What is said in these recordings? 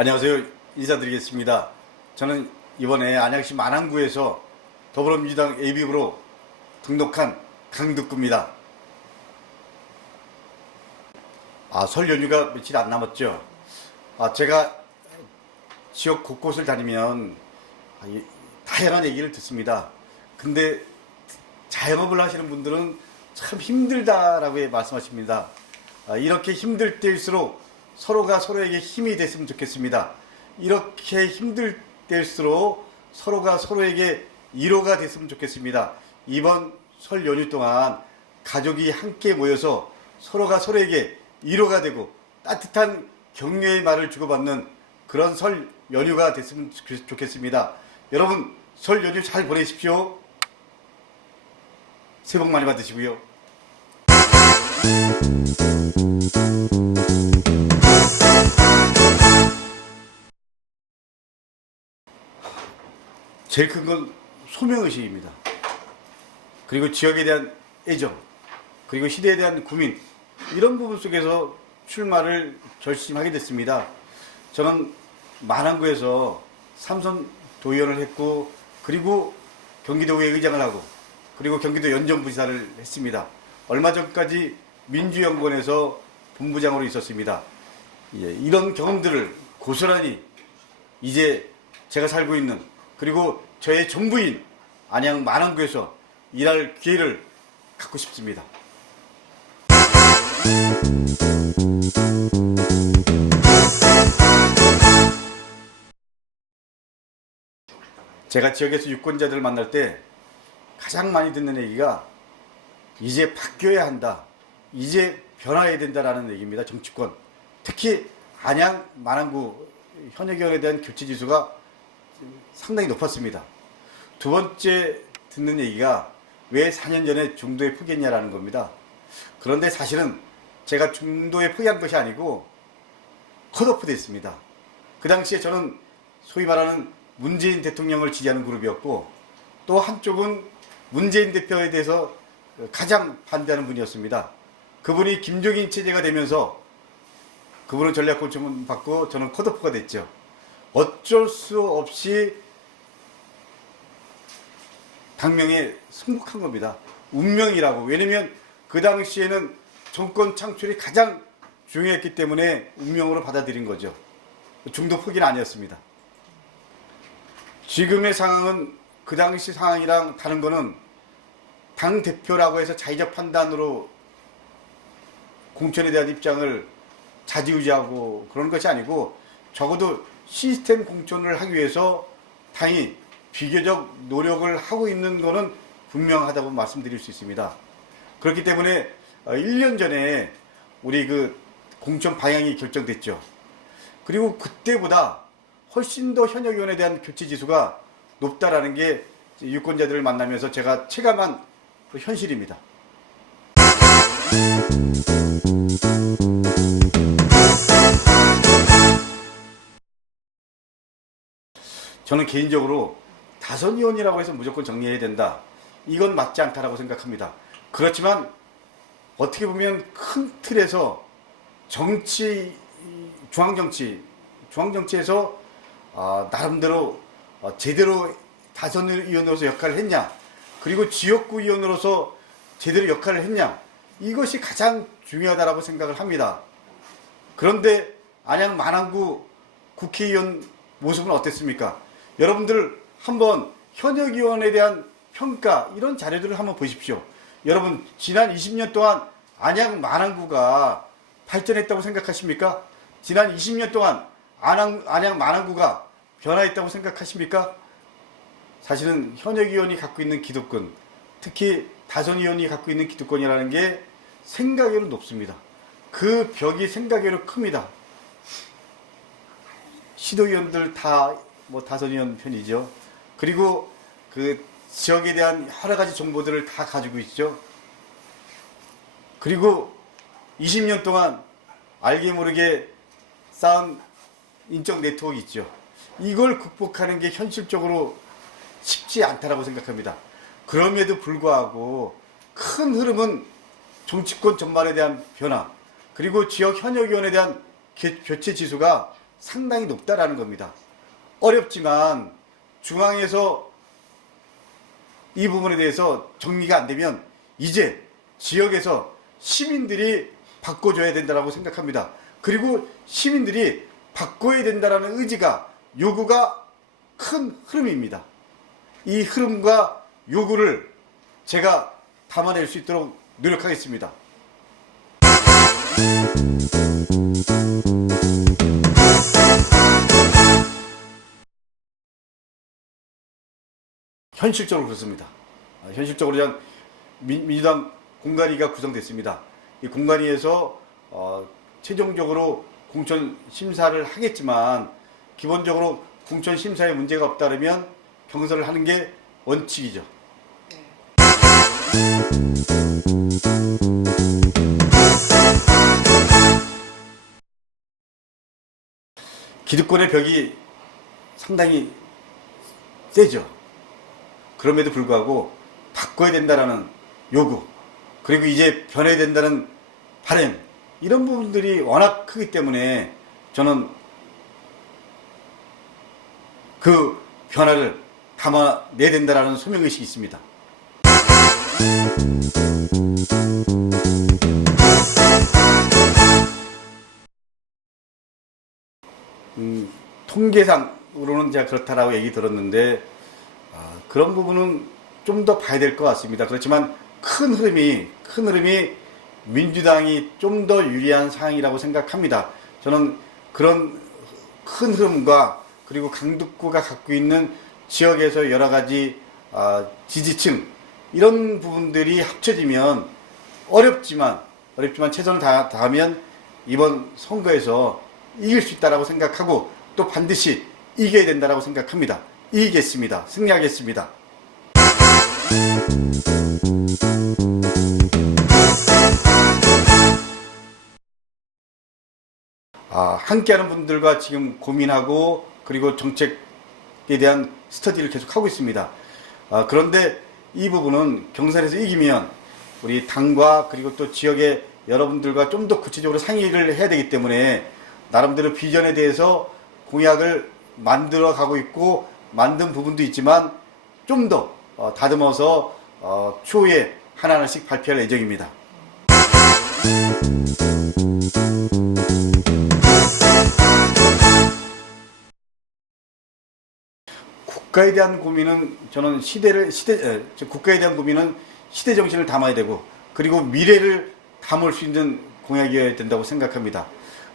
안녕하세요. 인사드리겠습니다. 저는 이번에 안양시 만안구에서 더불어민주당 예비후보로 등록한 강덕구입니다. 설 연휴가 며칠 안 남았죠. 제가 지역 곳곳을 다니면 다양한 얘기를 듣습니다. 근데 자영업을 하시는 분들은 참 힘들다라고 말씀하십니다. 이렇게 힘들 때일수록 서로가 서로에게 힘이 됐으면 좋겠습니다. 이렇게 힘들 때일수록 서로가 서로에게 위로가 됐으면 좋겠습니다. 이번 설 연휴 동안 가족이 함께 모여서 서로가 서로에게 위로가 되고 따뜻한 격려의 말을 주고받는 그런 설 연휴가 됐으면 좋겠습니다. 여러분 설 연휴 잘 보내십시오. 새해 복 많이 받으시고요. 제일 큰 건 소명의식입니다. 그리고 지역에 대한 애정, 그리고 시대에 대한 고민, 이런 부분 속에서 출마를 결심하게 됐습니다. 저는 만안구에서 삼선 도의원을 했고, 그리고 경기도의회 의장을 하고, 그리고 경기도 연정부지사를 했습니다. 얼마 전까지 민주연구원에서 본부장으로 있었습니다. 이런 경험들을 고스란히 이제 제가 살고 있는, 그리고 저의 전부인 안양 만안구에서 일할 기회를 갖고 싶습니다. 제가 지역에서 유권자들을 만날 때 가장 많이 듣는 얘기가 이제 바뀌어야 한다, 이제 변화해야 된다라는 얘기입니다. 정치권, 특히 안양 만안구 현역의원에 대한 교체 지수가 상당히 높았습니다. 두 번째 듣는 얘기가 왜 4년 전에 중도에 포기했냐라는 겁니다. 그런데 사실은 제가 중도에 포기한 것이 아니고 컷오프 됐습니다. 그 당시에 저는 소위 말하는 문재인 대통령을 지지하는 그룹이었고, 또 한쪽은 문재인 대표에 대해서 가장 반대하는 분이었습니다. 그분이 김종인 체제가 되면서 그분은 전략권총을 받고 저는 컷오프가 됐죠. 어쩔 수 없이 당명에 승복한 겁니다. 운명이라고. 왜냐면 그 당시에는 정권 창출이 가장 중요했기 때문에 운명으로 받아들인 거죠. 중도 포기는 아니었습니다. 지금의 상황은 그 당시 상황이랑 다른 거는 당대표라고 해서 자의적 판단으로 공천에 대한 입장을 좌지우지하고 그런 것이 아니고, 적어도 시스템 공천을 하기 위해서 당이 비교적 노력을 하고 있는 것은 분명하다고 말씀드릴 수 있습니다. 그렇기 때문에 1년 전에 우리 그 공천 방향이 결정됐죠. 그리고 그때보다 훨씬 더 현역의원에 대한 교체 지수가 높다라는 게 유권자들을 만나면서 제가 체감한 그 현실입니다. 저는 개인적으로 다선의원이라고 해서 무조건 정리해야 된다, 이건 맞지 않다라고 생각합니다. 그렇지만 어떻게 보면 큰 틀에서 정치, 중앙정치에서 나름대로 제대로 다선의원으로서 역할을 했냐, 그리고 지역구 의원으로서 제대로 역할을 했냐, 이것이 가장 중요하다고 생각을 합니다. 그런데 안양 만안구 국회의원 모습은 어땠습니까? 여러분들 한번 현역의원에 대한 평가, 이런 자료들을 한번 보십시오. 여러분 지난 20년 동안 안양 만안구가 발전했다고 생각하십니까? 지난 20년 동안 안양 만안구가 변화했다고 생각하십니까? 사실은 현역의원이 갖고 있는 기득권, 특히 다선의원이 갖고 있는 기득권이라는 게 생각외로 높습니다. 그 벽이 생각외로 큽니다. 시도의원들 다 다선의원 편이죠. 그리고 그 지역에 대한 여러 가지 정보들을 다 가지고 있죠. 그리고 20년 동안 알게 모르게 쌓은 인적 네트워크 있죠. 이걸 극복하는 게 현실적으로 쉽지 않다라고 생각합니다. 그럼에도 불구하고 큰 흐름은 정치권 전반에 대한 변화, 그리고 지역 현역의원에 대한 교체 지수가 상당히 높다라는 겁니다. 어렵지만 중앙에서 이 부분에 대해서 정리가 안 되면 이제 지역에서 시민들이 바꿔줘야 된다고 생각합니다. 그리고 시민들이 바꿔야 된다는 의지가, 요구가 큰 흐름입니다. 이 흐름과 요구를 제가 담아낼 수 있도록 노력하겠습니다. 현실적으로 그렇습니다. 현실적으로 그냥 민주당 공관위가 구성됐습니다. 이 공관위에서 최종적으로 공천 심사를 하겠지만 기본적으로 공천 심사에 문제가 없다면 경선을 하는 게 원칙이죠. 기득권의 벽이 상당히 세죠. 그럼에도 불구하고 바꿔야 된다라는 요구, 그리고 이제 변해야 된다는 바람, 이런 부분들이 워낙 크기 때문에 저는 그 변화를 담아내야 된다라는 소명의식이 있습니다. 통계상으로는 제가 그렇다라고 얘기 들었는데 그런 부분은 좀 더 봐야 될 것 같습니다. 그렇지만 큰 흐름이 민주당이 좀 더 유리한 상황이라고 생각합니다. 저는 그런 큰 흐름과 그리고 강북구가 갖고 있는 지역에서 여러 가지 지지층, 이런 부분들이 합쳐지면 어렵지만 최선을 다하면 이번 선거에서 이길 수 있다고 생각하고 또 반드시 이겨야 된다고 생각합니다. 이기겠습니다. 승리하겠습니다. 함께하는 분들과 지금 고민하고 그리고 정책에 대한 스터디를 계속하고 있습니다. 그런데 이 부분은 경선에서 이기면 우리 당과 그리고 또 지역의 여러분들과 좀 더 구체적으로 상의를 해야 되기 때문에 나름대로 비전에 대해서 공약을 만들어 가고 있고 만든 부분도 있지만 좀 더 다듬어서 추후에 하나하나씩 발표할 예정입니다. 국가에 대한 고민은 저는 국가에 대한 고민은 시대 정신을 담아야 되고 그리고 미래를 담을 수 있는 공약이어야 된다고 생각합니다.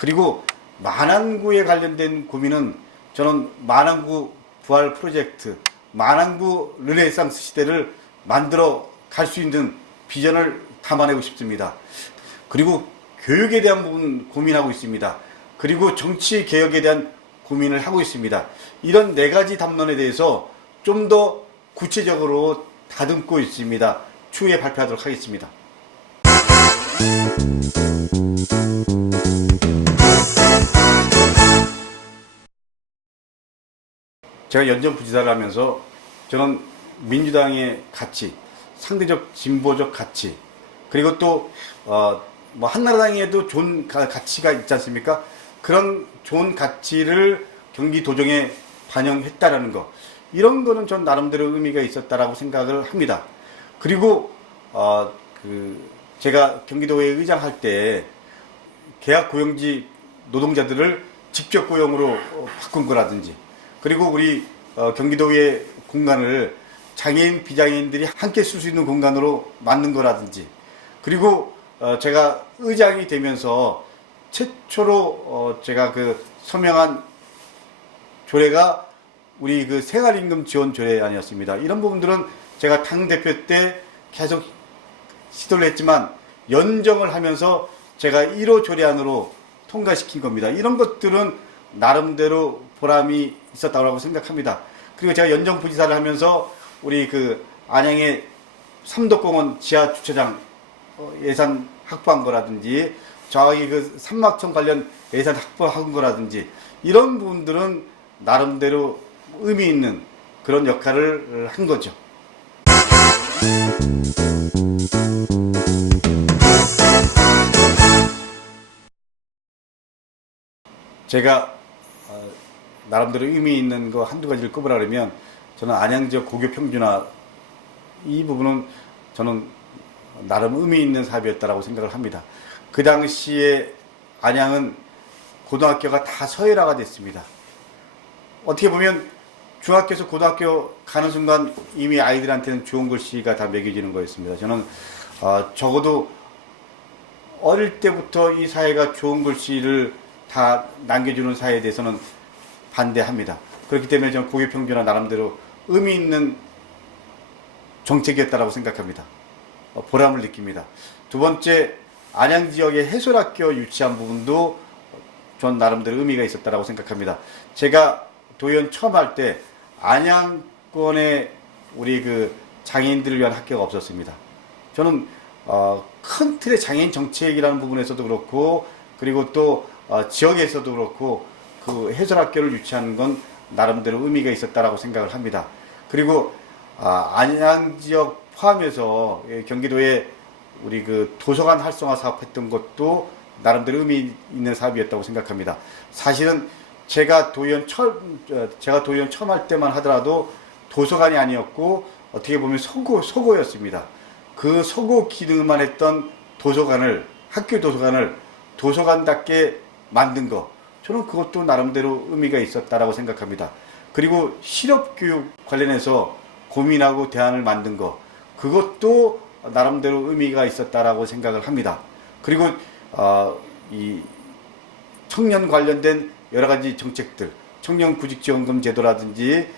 그리고 만안구에 관련된 고민은 저는 만안구 부활 프로젝트, 만안구 르네상스 시대를 만들어 갈 수 있는 비전을 담아내고 싶습니다. 그리고 교육에 대한 부분 고민하고 있습니다. 그리고 정치 개혁에 대한 고민을 하고 있습니다. 이런 네 가지 담론에 대해서 좀 더 구체적으로 다듬고 있습니다. 추후에 발표하도록 하겠습니다. 제가 연정부지사를 하면서 저는 민주당의 가치, 상대적 진보적 가치, 그리고 또 한나라당에도 좋은 가치가 있지 않습니까? 그런 좋은 가치를 경기도정에 반영했다라는 거, 이런 거는 전 나름대로 의미가 있었다라고 생각을 합니다. 그리고 제가 경기도에 의장할 때 계약 고용지 노동자들을 직접 고용으로 바꾼 거라든지, 그리고 우리 경기도의 공간을 장애인, 비장애인들이 함께 쓸 수 있는 공간으로 만든 거라든지, 그리고 제가 의장이 되면서 최초로 제가 서명한 조례가 우리 생활임금 지원 조례 아니었습니다. 이런 부분들은 제가 당대표 때 계속 시도를 했지만 연정을 하면서 제가 1호 조례안으로 통과시킨 겁니다. 이런 것들은 나름대로 보람이 있었다고 생각합니다. 그리고 제가 연정부지사를 하면서 우리 안양의 삼덕공원 지하 주차장 예산 확보한 거라든지, 저기 산막청 관련 예산 확보한 거라든지, 이런 부분들은 나름대로 의미 있는 그런 역할을 한 거죠. 제가 나름대로 의미 있는 거 한두 가지를 꼽으라면 저는 안양 지역 고교 평준화 이 부분은 저는 나름 의미 있는 사업이었다라고 생각을 합니다. 그 당시에 안양은 고등학교가 다 서열화가 됐습니다. 어떻게 보면 중학교에서 고등학교 가는 순간 이미 아이들한테는 좋은 글씨가 다 매겨지는 거였습니다. 저는 적어도 어릴 때부터 이 사회가 좋은 글씨를 다 남겨주는 사회에 대해서는 반대합니다. 그렇기 때문에 저는 고교 평준화 나름대로 의미 있는 정책이었다고 생각합니다. 보람을 느낍니다. 두 번째, 안양 지역의 해솔학교 유치한 부분도 전 나름대로 의미가 있었다고 생각합니다. 제가 도의원 처음 할 때 안양권에 우리 그 장애인들을 위한 학교가 없었습니다. 저는 큰 틀의 장애인 정책이라는 부분에서도 그렇고 그리고 또 지역에서도 그렇고 그 해설학교를 유치하는 건 나름대로 의미가 있었다라고 생각을 합니다. 그리고 안양 지역 포함해서 경기도에 우리 그 도서관 활성화 사업했던 것도 나름대로 의미 있는 사업이었다고 생각합니다. 사실은 제가 도의원 처음 할 때만 하더라도 도서관이 아니었고 어떻게 보면 소고였습니다. 그 소고 기능만 했던 도서관을 학교 도서관을 도서관답게 만든 거 저는 그것도 나름대로 의미가 있었다라고 생각합니다. 그리고 실업교육 관련해서 고민하고 대안을 만든 거 그것도 나름대로 의미가 있었다라고 생각을 합니다. 그리고 이 청년 관련된 여러 가지 정책들, 청년구직지원금 제도라든지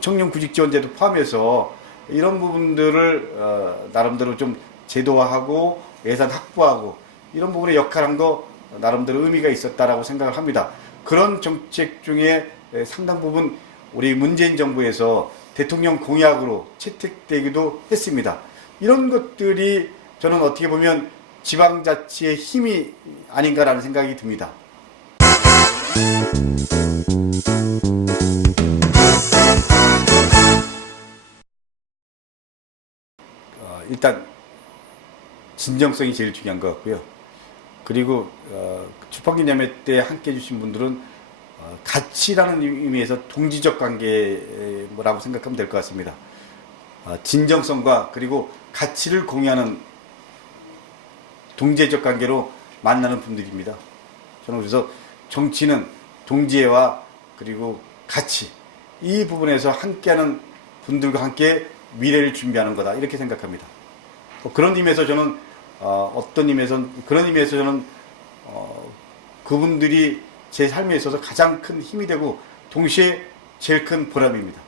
청년구직지원제도 포함해서 이런 부분들을 나름대로 좀 제도화하고 예산 확보하고 이런 부분에 역할한 거 나름대로 의미가 있었다라고 생각을 합니다. 그런 정책 중에 상당 부분 우리 문재인 정부에서 대통령 공약으로 채택되기도 했습니다. 이런 것들이 저는 어떻게 보면 지방자치의 힘이 아닌가라는 생각이 듭니다. 일단 진정성이 제일 중요한 것 같고요. 그리고 출판기념회 때 함께 해주신 분들은 가치라는 의미에서 동지적 관계라고 생각하면 될 것 같습니다. 진정성과 그리고 가치를 공유하는 동지적 관계로 만나는 분들입니다. 저는 그래서 정치는 동지애와 그리고 가치 이 부분에서 함께하는 분들과 함께 미래를 준비하는 거다 이렇게 생각합니다. 그런 의미에서 저는 그런 의미에서 저는 그분들이 제 삶에 있어서 가장 큰 힘이 되고 동시에 제일 큰 보람입니다.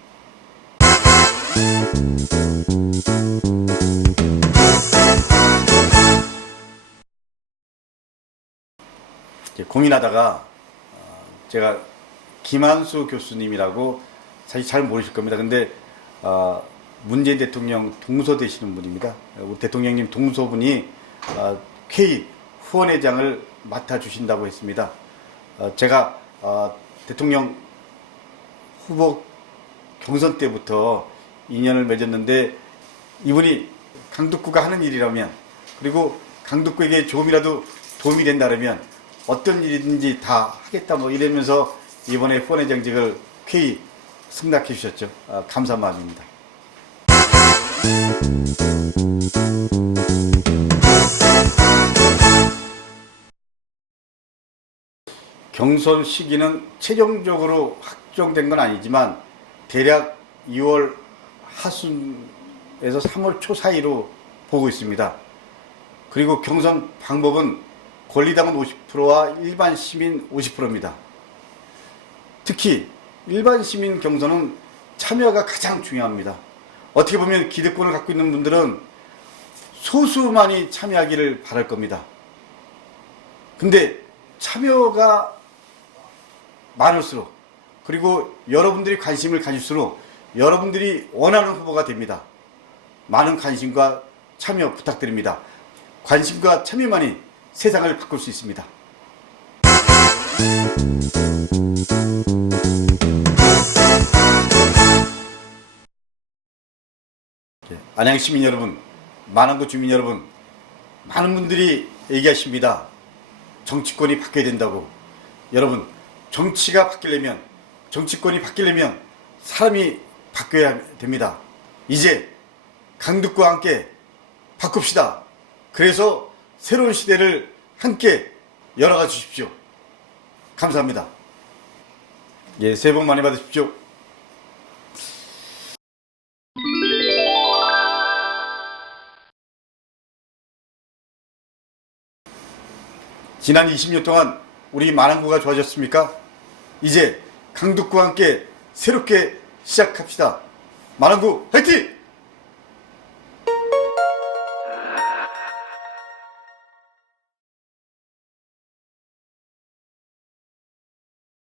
고민하다가 제가 김한수 교수님이라고 사실 잘 모르실 겁니다. 근데 문재인 대통령 동서 되시는 분입니다. 우리 대통령님 동서분이 K 후원회장을 맡아주신다고 했습니다. 제가 대통령 후보 경선 때부터 인연을 맺었는데 이분이 강북구가 하는 일이라면 그리고 강북구에게 조금이라도 도움이 된다면 어떤 일이든지 다 하겠다 뭐 이러면서 이번에 후원회장직을 K 승낙해 주셨죠. 감사한 마음입니다. 경선 시기는 최종적으로 확정된 건 아니지만 대략 2월 하순에서 3월 초 사이로 보고 있습니다. 그리고 경선 방법은 권리당원 50%와 일반 시민 50%입니다. 특히 일반 시민 경선은 참여가 가장 중요합니다. 어떻게 보면 기득권을 갖고 있는 분들은 소수만이 참여하기를 바랄 겁니다. 근데 참여가 많을수록 그리고 여러분들이 관심을 가질수록 여러분들이 원하는 후보가 됩니다. 많은 관심과 참여 부탁드립니다. 관심과 참여만이 세상을 바꿀 수 있습니다. 안양 시민 여러분, 만안구 주민 여러분, 많은 분들이 얘기하십니다. 정치권이 바뀌어야 된다고. 여러분, 정치가 바뀌려면, 정치권이 바뀌려면 사람이 바뀌어야 됩니다. 이제 강북과 함께 바꿉시다. 그래서 새로운 시대를 함께 열어가 주십시오. 감사합니다. 예, 새해 복 많이 받으십시오. 지난 20년 동안 우리 마랑구가 좋아졌습니까? 이제 강북구와 함께 새롭게 시작합시다. 마랑구 화이팅!